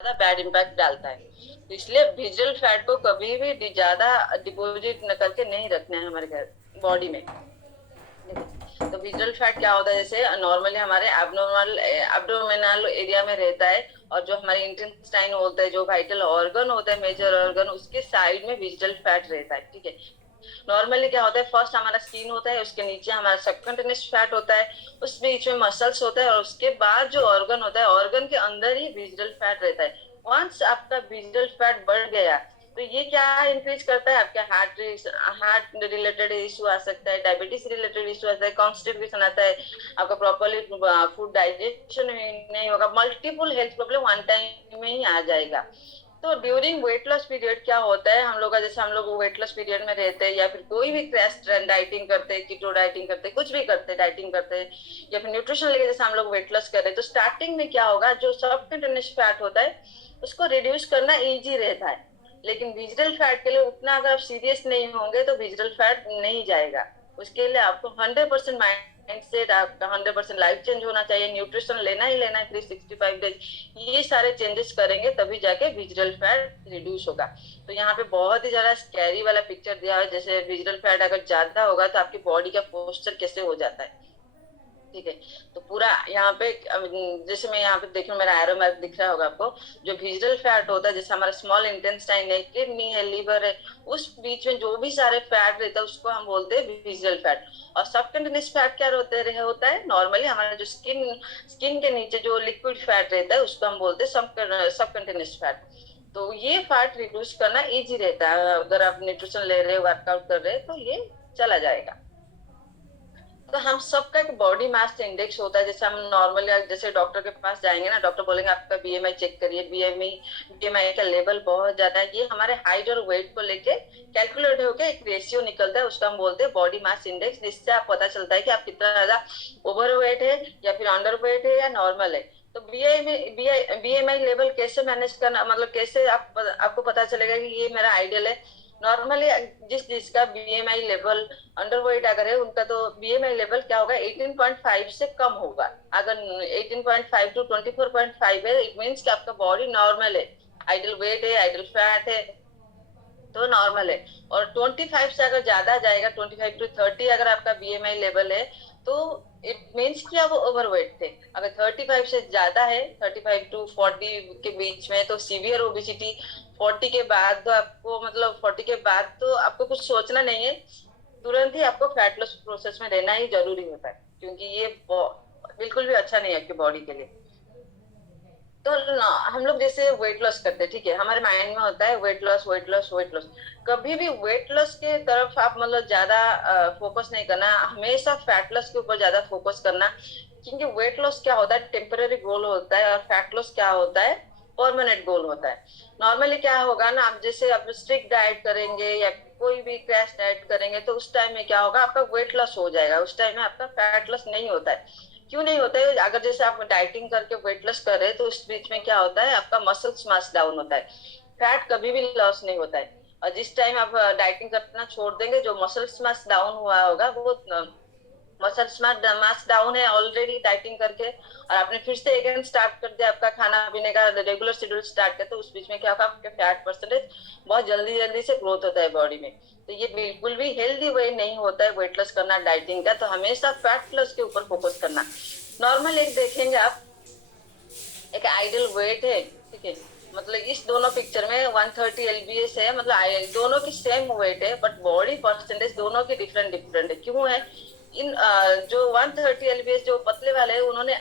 Bad impact डालता है। तो इसलिए विजुअल फैट को कभी भी ज्यादा डिपॉजिट न करके नहीं रखना है हमारे घर बॉडी में। ठीक है। तो विजुअल फैट क्या होता है, जैसे नॉर्मली हमारे एब्नॉर्मल एब्डोमिनल एरिया में रहता है, और जो हमारे इंटेस्टाइन होता है, जो वाइटल ऑर्गन होता है, मेजर ऑर्गन, उसके साइड में विजुअल फैट रहता है। ठीक है। नॉर्मली क्या होता है, फर्स्ट हमारा स्किन होता है, उसके नीचे हमारा सबकंटिन्यूस फैट होता है, उस बीच में मसल्स होता है, और उसके बाद जो ऑर्गन होता है, ऑर्गन के अंदर ही विजुअल फैट रहता है। वंस आपका विजुअल फैट बढ़ गया तो ये क्या इंक्रीज करता है, आपके हार्ट रिलेटेड इशू आ सकता है, डायबिटीज रिलेटेड इशू आता है, कॉन्स्टिपेशन आता है, आपका प्रॉपरली फूड डाइजेशन नहीं होगा, multiple health problem one time में ही आ जाएगा। तो ड्यूरिंग वेट लॉस पीरियड क्या होता है, हम लोग का जैसे हम लोग वेट लॉस पीरियड में रहते हैं, या फिर कोई भी क्रैश डाइटिंग करते हैं, कीटो डाइटिंग करते हैं, कुछ भी करते हैं, डाइटिंग करते हैं, या फिर न्यूट्रिशन लेके जैसे हम लोग वेट लॉस कर रहे हैं, तो स्टार्टिंग में क्या होगा, जो सब कंटेनियस फैट होता है उसको रिड्यूस करना इजी रहता है। लेकिन विजरल फैट के लिए उतना अगर आप सीरियस नहीं होंगे तो विजरल फैट नहीं जाएगा। उसके लिए आपको 100% माइंड सेट, आपका 100% लाइफ चेंज होना चाहिए, न्यूट्रिशन लेना ही लेना है 365 डेज। ये सारे चेंजेस करेंगे तभी जाके विजरल फैट रिड्यूस होगा। तो यहाँ पे बहुत ही ज्यादा स्कैरी वाला पिक्चर दिया है, जैसे विजरल फैट अगर ज्यादा होगा तो आपकी बॉडी का पोस्चर कैसे हो जाता है। ठीक है। तो पूरा यहाँ पे जैसे मैं यहाँ पे देखूं, मेरा एरो मार्क दिख रहा होगा आपको, जो विजरल फैट होता है, जैसे हमारा स्मॉल इंटेस्टाइन है, किडनी है, लीवर है, उस बीच में जो भी सारे फैट रहता है उसको हम बोलते हैं विजरल फैट। और सबकंटिन्यूस फैट क्या होता है नॉर्मली हमारा जो स्किन के नीचे जो लिक्विड फैट रहता है उसको हम बोलते हैं सबकंटिन्यूस फैट। तो ये फैट रिड्यूस करना इजी रहता है, अगर आप न्यूट्रिशन ले रहे हो, वर्कआउट कर रहे हैं, तो ये चला जाएगा। तो हम सबका एक बॉडी मास इंडेक्स होता है, जैसे हम नॉर्मली जैसे डॉक्टर के पास जाएंगे ना, डॉक्टर बोलेंगे आपका बीएमआई चेक करिए, बीएमआई का लेवल बहुत ज्यादा है, ये हमारे हाइट और वेट को लेके कैलकुलेट होकर एक रेशियो निकलता है, उसका हम बोलते हैं बॉडी मास इंडेक्स, जिससे आप पता चलता है कि आप कितना ज्यादा ओवर वेट है या फिर अंडर वेट है या नॉर्मल है। तो बीएमआई लेवल कैसे मैनेज करना, मतलब कैसे आपको पता चलेगा कि ये मेरा आइडियल है। नॉर्मली जिसका बीएमआई लेवल अंडरवेट अगर है उनका, तो बीएमआई लेवल क्या होगा, 18.5 से कम होगा। अगर 18.5 टू 24.5 है, इट मीन्स कि आपका बॉडी नॉर्मल है, आइडल वेट है, आइडल फैट है, तो नॉर्मल है। और 25 से अगर ज्यादा जाएगा, 25 टू 30 अगर आपका बीएमआई लेवल है, तो इट मीन्स कि आप ओवरवेट थे। अगर 35 से ज्यादा है, 35 टू 40 के बीच में, तो सीवियर ओबिसिटी। 40 के बाद तो आपको, मतलब 40 के बाद तो आपको कुछ सोचना नहीं है, तुरंत ही आपको फैट लॉस प्रोसेस में रहना ही जरूरी होता है, क्योंकि ये बिल्कुल भी अच्छा नहीं है आपकी बॉडी के लिए। तो हम लोग जैसे वेट लॉस करते हैं, ठीक है, हमारे माइंड में होता है weight loss, weight loss, weight loss. कभी भी वेट लॉस के तरफ आप मतलब ज्यादा फोकस नहीं करना, हमेशा फैट लॉस के ऊपर ज्यादा फोकस करना। क्योंकि वेट लॉस क्या होता है, टेम्पररी गोल होता है, और फैट लॉस क्या होता है, परमानेंट गोल होता है। नॉर्मली क्या होगा ना, आप जैसे आप स्ट्रिक्ट डाइट करेंगे या कोई भी क्रैश डाइट करेंगे, तो उस टाइम में क्या होगा, आपका वेट लॉस हो जाएगा, उस टाइम में आपका फैट लॉस नहीं होता है। क्यों नहीं होता है, अगर जैसे आप डाइटिंग करके वेट लॉस कर रहे हैं, तो उस बीच में क्या होता है, आपका मसल्स मास डाउन होता है, फैट कभी भी लॉस नहीं होता है। और जिस टाइम आप डाइटिंग करना छोड़ देंगे, जो मसल्स मास डाउन हुआ होगा, वो मसल्स मास डाउन है ऑलरेडी डाइटिंग करके, और आपने फिर से अगेन स्टार्ट कर दिया आपका खाना पीने का रेगुलर शेड्यूल स्टार्ट करते, तो उस बीच में क्या होगा, आपके फैट परसेंटेज बहुत जल्दी जल्दी से ग्रोथ होता है बॉडी में। तो ये बिल्कुल भी हेल्दी वे नहीं होता है वेट लॉस करना, डाइटिंग का। तो हमेशा फैट लॉस के ऊपर फोकस करना। नॉर्मल एक देखेंगे आप, एक आइडियल वेट है, ठीक है, मतलब इस दोनों पिक्चर में 130 LBS है, मतलब दोनों की सेम वेट है, बट बॉडी परसेंटेज दोनों की डिफरेंट डिफरेंट है। क्यों है, इन जो 130 LBS जो पतले वाले हैं, उन्होंने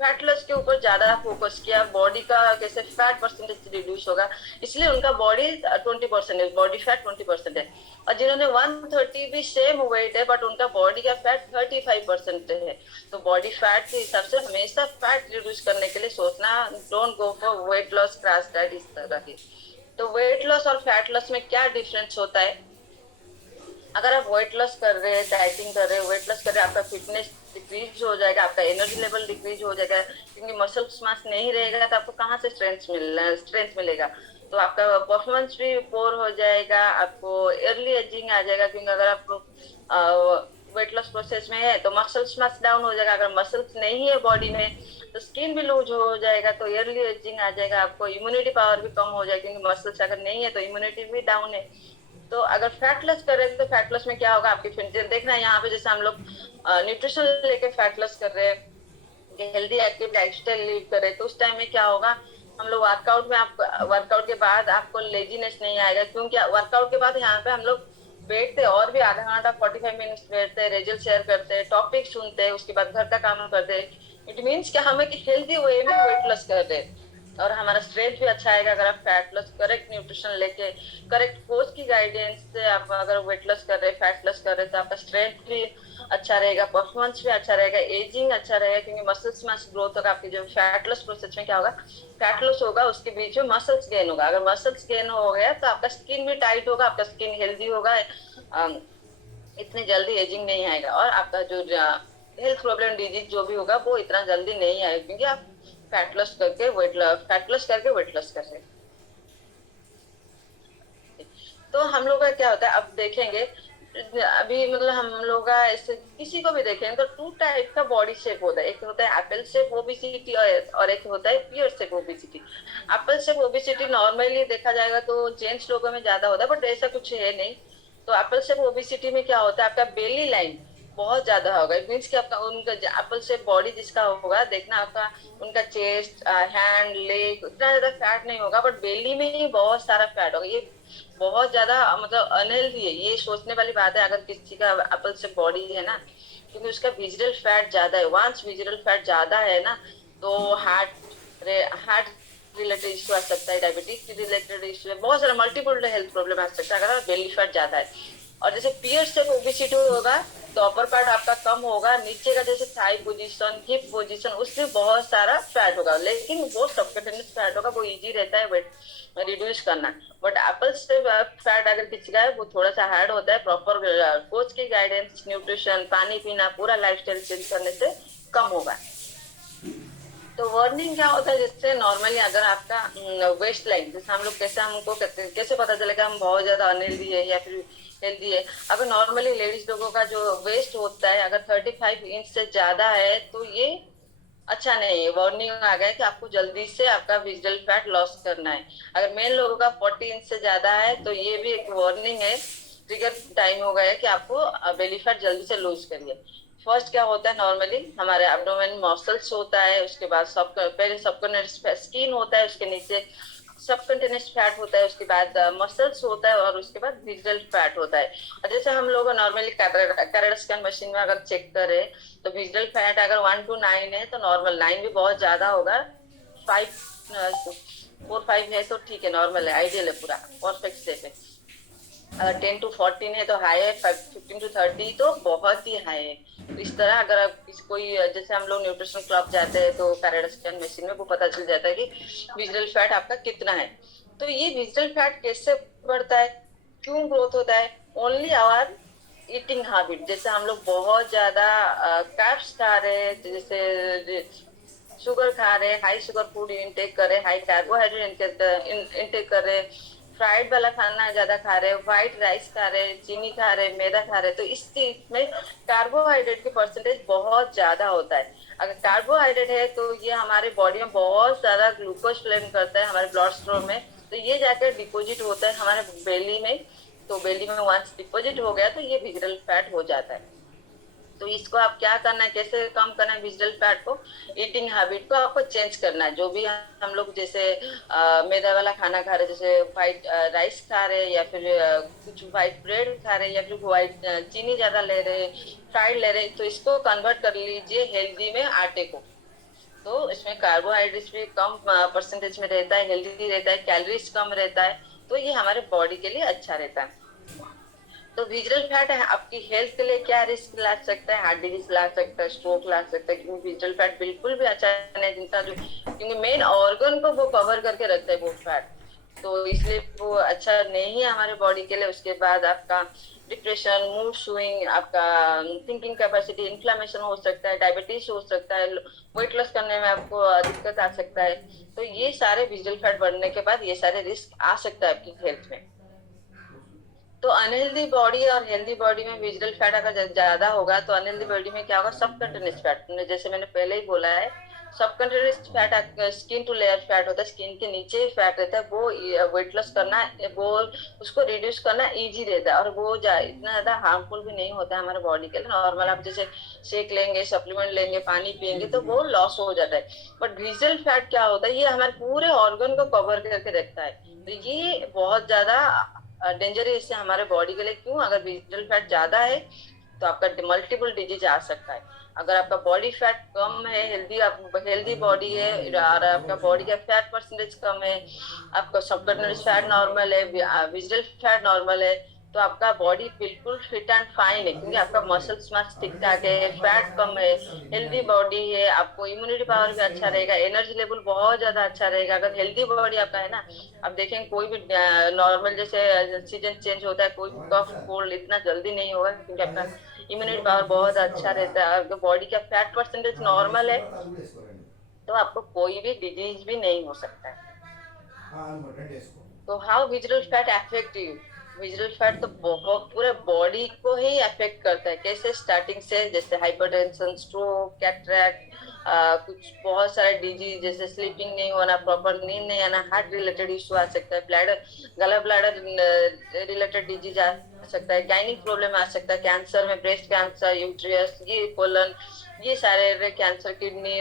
फैट लॉस के ऊपर ज्यादा फोकस किया, बॉडी का कैसे फैट परसेंटेज रिड्यूस होगा, इसलिए उनका बॉडी 20% है, बॉडी फैट 20% है। और जिन्होंने 130 भी सेम वेट है, बट उनका बॉडी का फैट 35% है। तो बॉडी फैट के हिसाब से हमेशा फैट रिड्यूस करने के लिए सोचना, don't go for weight loss crash diet इस तरह की। तो वेट लॉस और फैट लॉस में क्या डिफरेंस होता है, अगर आप वेट लॉस कर रहे हैं, डाइटिंग कर रहे हैं, वेट लॉस कर रहे हैं, आपका फिटनेस डिक्रीज हो जाएगा, आपका एनर्जी लेवल डिक्रीज हो जाएगा, क्योंकि मसल्स मास नहीं रहेगा तो आपको कहाँ से स्ट्रेंथ मिलेगा। तो आपका परफॉर्मेंस भी पोर हो जाएगा, आपको अर्ली एजिंग आ जाएगा, क्योंकि अगर आप वेट लॉस प्रोसेस में है तो मसल्स मास डाउन हो जाएगा, अगर मसल्स नहीं है बॉडी में तो स्किन भी लूज हो जाएगा, तो ईयरली एजिंग आ जाएगा, आपको इम्यूनिटी पावर भी कम हो जाएगी, क्योंकि मसल्स अगर नहीं है तो इम्यूनिटी भी डाउन है। तो अगर फैट लॉस करें तो फैट लॉस में क्या होगा, आपकी फिर देखना है यहाँ पे, जैसे हम लोग न्यूट्रिशन लेके फैट लॉस कर रहे हैं, हेल्दी एक्टिव लाइफस्टाइल लीड करें, तो उस टाइम में क्या होगा, हम लोग वर्कआउट में, आप वर्कआउट के बाद आपको लेजीनेस नहीं आएगा, क्योंकि वर्कआउट के बाद यहाँ पे हम लोग बैठते और भी आधा घंटा 45 मिनट्स बैठते हैं, रिजल्ट शेयर करते हैं, टॉपिक सुनते हैं, उसके बाद घर का काम करते हैं। इट मीन्स कि हम एक हेल्दी वे में वेट लॉस कर रहे हैं और हमारा स्ट्रेंथ भी अच्छा आएगा अगर आप फैट लॉस करेक्ट न्यूट्रिशन लेके, करेक्ट कोच की गाइडेंस से आप अगर वेट लॉस कर रहे हैं, फैट लॉस कर रहे हैं, तो आपका स्ट्रेंथ भी अच्छा रहेगा, परफॉर्मेंस भी अच्छा रहेगा, एजिंग अच्छा रहेगा, क्योंकि मसल्स मास ग्रोथ होगा। आपकी जो फैट लॉस प्रोसेस में क्या होगा, फैट लॉस होगा उसके बीच में मसल्स गेन होगा, अगर मसल्स गेन हो गया तो आपका स्किन भी टाइट होगा, आपका स्किन हेल्दी होगा, इतनी जल्दी एजिंग नहीं आएगा, और आपका जो हेल्थ प्रॉब्लम डिजीज जो भी होगा वो इतना जल्दी नहीं आएगा, क्योंकि आप फैट लॉस करके वेट लॉस कर रहे हैं। तो हम लोग का क्या होता है, अब देखेंगे अभी, मतलब हम लोग का ऐसे किसी को भी देखेंगे तो टू टाइप का बॉडी शेप होता है, एक होता है एप्पल शेप ओबेसिटी और एक होता है पियर shape obesity. Apple shape obesity normally देखा जाएगा तो जेंट्स लोगों में ज्यादा होता है, बट ऐसा कुछ है नहीं। तो एप्पल शेप ओबेसिटी में क्या होता है, आपका बेली लाइन बहुत ज्यादा होगा, इट मीन्स कि आपका उनका एप्पल शेप बॉडी जिसका होगा, देखना आपका उनका चेस्ट हैंड लेग उतना ज्यादा फैट नहीं होगा, बट बेली में ही बहुत सारा फैट होगा। ये बहुत ज्यादा मतलब अनहेल्दी है, ये सोचने वाली बात है अगर किसी का एप्पल शेप बॉडी है ना, क्योंकि उसका विजरल फैट ज्यादा है। वंस विजरल फैट ज्यादा है ना, तो हार्ट रिलेटेड इश्यू आ सकता है, डायबिटीज रिलेटेड इश्यू है, बहुत सारा मल्टीपल हेल्थ प्रॉब्लम आ सकता है अगर बेली फैट ज्यादा है। और जैसे पियर शेप ओबेसिटी होगा तो अपर पार्ट आपका कम होगा, नीचे का जैसे थाई पोजीशन, हिप पोजीशन, उसमें बहुत सारा फैट होगा, लेकिन वो सबकटेनियस फैट होगा, वो इजी रहता है वेट रिड्यूस करना। बट एप्पल से फैट अगर किसी का है वो थोड़ा सा हार्ड होता है, प्रॉपर कोच की गाइडेंस, न्यूट्रिशन, पानी पीना, पूरा लाइफस्टाइल चेंज करने से कम होगा। तो वार्निंग क्या होता है, जिससे नॉर्मली अगर आपका वेस्ट लाइन, जैसे हम लोग कैसे, हमको कैसे पता चलेगा हम बहुत ज्यादा अनहेल्दी है या फिर हेल्दी है, अगर नॉर्मली लेडीज लोगों का जो वेस्ट होता है अगर 35 इंच से ज्यादा है तो ये अच्छा नहीं है, वार्निंग आ गया कि आपको जल्दी से आपका विजरल फैट लॉस करना है। अगर मेन लोगों का 40 इंच से ज्यादा है तो ये भी एक वार्निंग है, ट्रिगर टाइम हो गया है कि आपको बेली फैट जल्दी से लूज करिए। फर्स्ट क्या होता है, नॉर्मली हमारे एब्डोमेन मसल्स होता है, उसके बाद सब पहले सबकॉन्टिनेंस स्किन होता है, उसके नीचे सबकॉन्टिनेंस फैट होता है, उसके बाद मसल्स होता है, और उसके बाद विजरल फैट होता है। और जैसे हम लोग नॉर्मली कैरेट स्कैन मशीन में अगर चेक करें तो विजरल फैट अगर 1 to 9 है तो नॉर्मल, 9 भी बहुत ज्यादा होगा, 4 5 है तो ठीक है, नॉर्मल है, आइडियल है, पूरा परफेक्ट स्टेप है। अगर 10 to 14 है तो हाई है, 15 to 30 तो बहुत ही हाई है। तो इस तरह अगर आप कोई, जैसे हम लोग न्यूट्रिशन क्लब जाते हैं तो कैरेट स्कैन मशीन में वो पता चल जाता है कि विजरल फैट आपका कितना है। तो ये विजरल फैट कैसे बढ़ता है, क्यों ग्रोथ होता है, ओनली आवर ईटिंग हैबिट। जैसे हम लोग बहुत ज्यादा कार्ब्स खा रहे हैं, जैसे शुगर खा रहे, हाई शुगर फूड इनटेक कर रहे, हाई कार्बोहाइड्रेट इनटेक कर रहे, फ्राइड वाला खाना ज्यादा खा रहे, व्हाइट राइस खा रहे, चीनी खा रहे, मैदा खा रहे, तो इस चीज में कार्बोहाइड्रेट की परसेंटेज बहुत ज्यादा होता है। अगर कार्बोहाइड्रेट है तो ये हमारे बॉडी में बहुत ज्यादा ग्लूकोज फ्लेम करता है हमारे ब्लड स्ट्रीम में, तो ये जाकर डिपोजिट होता है हमारे बेली में। तो बेली में वंस डिपोजिट हो गया तो ये विजरल फैट हो जाता है। तो इसको आप क्या करना है, कैसे कम करना है विजरल फैट को, ईटिंग हैबिट को आपको चेंज करना है। जो भी हम लोग जैसे मैदा वाला खाना खा रहे, जैसे व्हाइट राइस खा रहे, या फिर कुछ व्हाइट ब्रेड खा रहे, या फिर व्हाइट चीनी ज्यादा ले रहे, फ्राइड ले रहे, तो इसको कन्वर्ट कर लीजिए हेल्दी में आटे को। तो इसमें कार्बोहाइड्रेट्स भी कम परसेंटेज में रहता है, हेल्दी रहता है, कैलोरीज कम रहता है, तो ये हमारे बॉडी के लिए अच्छा रहता है। तो विजरल फैट है आपकी हेल्थ के लिए क्या रिस्क ला सकता है, हार्ट डिजीज ला सकता है, स्ट्रोक ला सकता है, क्योंकि विजरल फैट बिल्कुल भी अच्छा नहीं है, जिनका जो, क्योंकि मेन ऑर्गन को वो कवर करके रखता है वो फैट, तो इसलिए वो अच्छा नहीं है हमारे बॉडी के लिए। उसके बाद आपका डिप्रेशन, मूड स्विंग, आपका थिंकिंग कैपेसिटी, इन्फ्लामेशन हो सकता है, डायबिटीज हो सकता है, वेट लॉस करने में आपको दिक्कत आ सकता है। तो ये सारे विजरल फैट बढ़ने के बाद ये सारे रिस्क आ सकता है आपकी हेल्थ में। तो अनहेल्दी बॉडी और हेल्दी बॉडी में विजरल फैट अगर ज्यादा होगा तो अनहेल्दी बॉडी में क्या होगा, सबकंटिन्यूस फैट, जैसे मैंने पहले ही बोला है, subcutaneous fat skin two layer fat होता है, स्किन के नीचे ही फैट रहता है, वो वेट लॉस करना, वो उसको रिड्यूस करना इजी रहता है, और वो इतना ज्यादा हार्मफुल भी नहीं होता है हमारे बॉडी के लिए। नॉर्मल आप जैसे शेक लेंगे, सप्लीमेंट लेंगे, पानी पियेंगे तो वो लॉस हो जाता है। बट विजरल फैट क्या होता है, ये हमारे पूरे ऑर्गन को कवर करके रखता है, तो ये बहुत ज्यादा डेंजरस है हमारे बॉडी के लिए। क्यों? अगर विजरल फैट ज्यादा है तो आपका मल्टीपल डिजीज आ सकता है। अगर आपका बॉडी फैट कम है, हेल्दी बॉडी है और आपका बॉडी का फैट परसेंटेज कम है, आपका सबकंटिन्यूस फैट नॉर्मल है, विजरल फैट नॉर्मल है, तो आपका बॉडी बिल्कुल फिट एंड फाइन है, क्योंकि आपका मसल्स मास ठीक ठाक है, फैट कम है, हेल्दी बॉडी है, आपको इम्यूनिटी पावर भी अच्छा रहेगा, एनर्जी लेवल बहुत ज्यादा अच्छा रहेगा। अगर हेल्दी बॉडी आपका है ना, आप देखेंगे कोई भी नॉर्मल जैसे सीजन चेंज होता है, कोई कफ कोल्ड इतना जल्दी नहीं होगा, क्योंकि आपका इम्यूनिटी पावर बहुत अच्छा रहता है। अगर बॉडी का फैट परसेंटेज नॉर्मल है तो आपको कोई भी डिजीज भी नहीं हो सकता है। तो how visceral fat affect you? Visceral fat तो बहुत पूरे बॉडी को ही अफेक्ट करता है। कैसे? स्टार्टिंग से जैसे हाइपरटेंशन, स्ट्रोक, कैटरैक्ट, कुछ बहुत सारे डिजीज जैसे स्लीपिंग नहीं होना, प्रॉपर नींद नहीं आना, हार्ट रिलेटेड इश्यू आ सकता है, ब्लैडर गला ब्लैडर रिलेटेड डिजीज आ सकता है, गाइनिक प्रॉब्लम आ सकता है, कैंसर में ब्रेस्ट कैंसर, यूट्रियस, ये कोलन, ये सारे कैंसर, किडनी,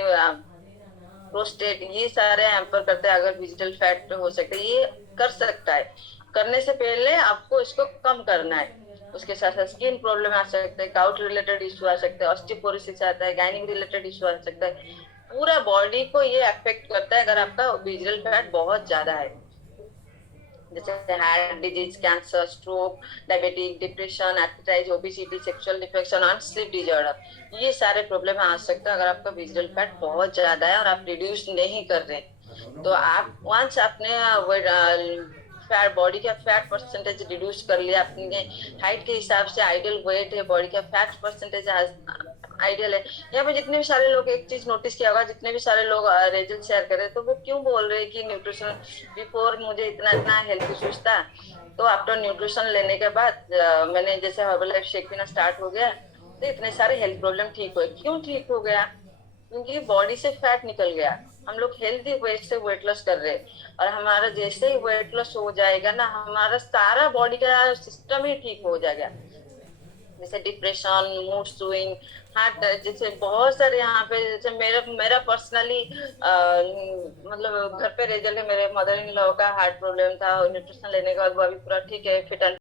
प्रोस्टेट, ये सारे हैम्पर करते हैं। अगर विजिटल फैट हो सकता है, ये कर सकता है। करने से पहले आपको इसको कम करना है। उसके साथ साथ स्किन प्रॉब्लम आ सकता है, गाउट रिलेटेड इश्यू आ सकता है, ऑस्टियोपोरोसिस आता है, गायनिक रिलेटेड इश्यू आ सकता है। पूरा बॉडी को ये अफेक्ट करता है अगर आपका विजिटल फैट बहुत ज्यादा है, जैसे heart disease, cancer, stroke, diabetes, depression, arthritis, obesity, sexual dysfunction और स्लीप डिसऑर्डर, ये सारे प्रॉब्लम आ सकते हैं अगर आपका विजिटल फैट बहुत ज्यादा है और आप रिड्यूस नहीं कर रहे। तो आप वंस आपने फैट, बॉडी का फैट परसेंटेज रिड्यूस कर लिया, अपने हाइट के हिसाब से आइडियल वेट है, बॉडी का फैट परसेंटेज आइडियल है। यहाँ पे जितने भी सारे लोग, एक चीज नोटिस किया होगा, जितने भी सारे लोग रिजल्ट शेयर कर रहे हैं, तो वो क्यों बोल रहे हैं कि न्यूट्रिशन, बिफोर मुझे इतना इतना हेल्थ इश्यूज था, तो आफ्टर न्यूट्रिशन लेने के बाद मैंने जैसे हर्बल लाइफ शेक पीना स्टार्ट हो गया, तो इतने सारे हेल्थ प्रॉब्लम ठीक हुए। क्यों ठीक हो गया? क्योंकि बॉडी से फैट निकल गया। हम लोग हेल्दी वेट से वेट लॉस कर रहे हैं, और हमारा जैसे ही वेट लॉस हो जाएगा ना, हमारा सारा बॉडी का सिस्टम ही ठीक हो जाएगा, जैसे डिप्रेशन, मूड स्विंग, हार्ट, जैसे बहुत सारे यहाँ पे, जैसे मेरा पर्सनली मतलब घर पे रिजल्ट है, मेरे मदर इन लॉ का हार्ट प्रॉब्लम था, न्यूट्रिशन लेने के बाद वो अभी पूरा ठीक है, फिट एंड